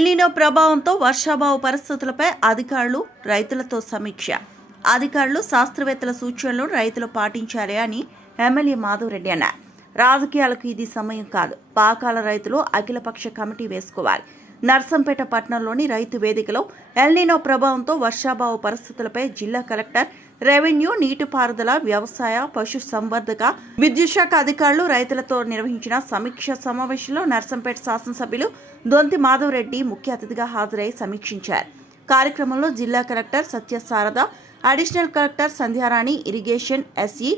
El Niño ప్రభావంతో వర్షాభావ పరిస్థితులపై అధికారులు రైతులతో సమీక్ష. అధికారులు శాస్త్రవేత్తల సూచనలు రైతులు పాటించాలి అని ఎమ్మెల్యే మాధవరెడ్డి అన్నారు. రాజకీయాలకు ఇది సమయం కాదు. పాకాల రైతులు అఖిలపక్ష కమిటీ వేసుకోవాలి. నర్సంపేట పట్టణంలోని రైతు వేదికలో ఎల్నినో ప్రభావంతో వర్షాభావ పరిస్థితులపై జిల్లా కలెక్టర్, రెవెన్యూ, నీటిపారుదల, వ్యవసాయ, పశు సంవర్ధక, విద్యుత్ శాఖ అధికారులు రైతులతో నిర్వహించిన సమీక్ష సమావేశంలో నర్సంపేట శాసనసభ్యులు దొంతి మాధవరెడ్డి ముఖ్య అతిథిగా హాజరై సమీక్షించారు. కార్యక్రమంలో జిల్లా collector Satyasarada, additional collector Sandhyarani, irrigation SE,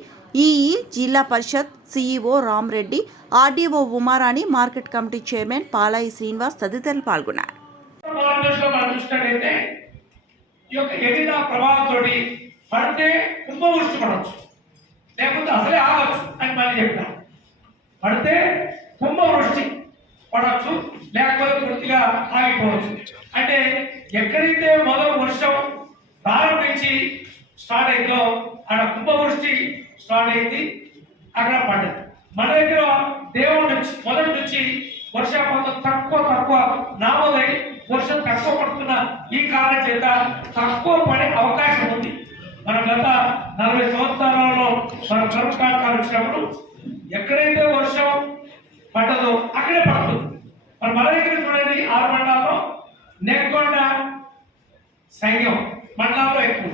EE, జిల్లా పరిషత్ CEO Ramareddy, RDO Umarani, market committee chairman Palai Srinivas తదితరులు పాల్గొన్నారు. పడితే కుంభవృష్టి పడవచ్చు, లేకపోతే అసలే ఆగచ్చు అని మళ్ళీ చెప్తాను. పడితే కుంభవృష్టి పడవచ్చు, లేకపోతే పూర్తిగా ఆగిపోవచ్చు. అంటే ఎక్కడైతే మొదలు వర్షం ప్రారంభించి స్టార్ట్ అయిందో అక్కడ కుంభవృష్టి స్టార్ట్ అయింది, అక్కడ పడ్డది. మన దగ్గర దేవుడి నుంచి మొదటి నుంచి వర్షపాతం తక్కువ నామోదై వర్షం తక్కువ పడుతున్న ఈ కారణం చేత తక్కువ పడే అవకాశం ఉంది. మన గత 40 సంవత్సరాలలో మన కరువు కాలం వచ్చినప్పుడు ఎక్కడైతే వర్షం పడ్డదో అక్కడే పడుతుంది. మరి మన దగ్గర చూడండి, 6 మండలాల్లో నెక్కొండ, సైన్యం మండలాల్లో ఎక్కువ.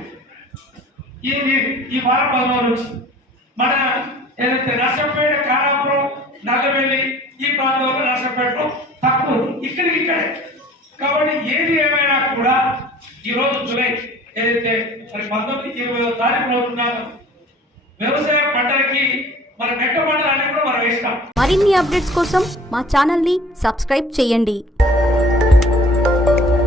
ఈ వారం 10 రోజుల నుంచి మన ఏదైతే నర్సంపేట, కారాపురం, నల్లవెల్లి ఈ ప్రాంతంలో నర్సంపేటలో తక్కువ, ఇక్కడే. కాబట్టి ఏది ఏమైనా కూడా ఈరోజు జూలై ఏదైతే మరి 19-20 తారీఖు రోజున వ్యవసాయ పంటలకి మన మెట్ట పంటలు అన్ని కూడా మనం వేస్తాం. మరిన్ని అప్డేట్స్ కోసం మా ఛానల్ని సబ్స్క్రైబ్ చేయండి.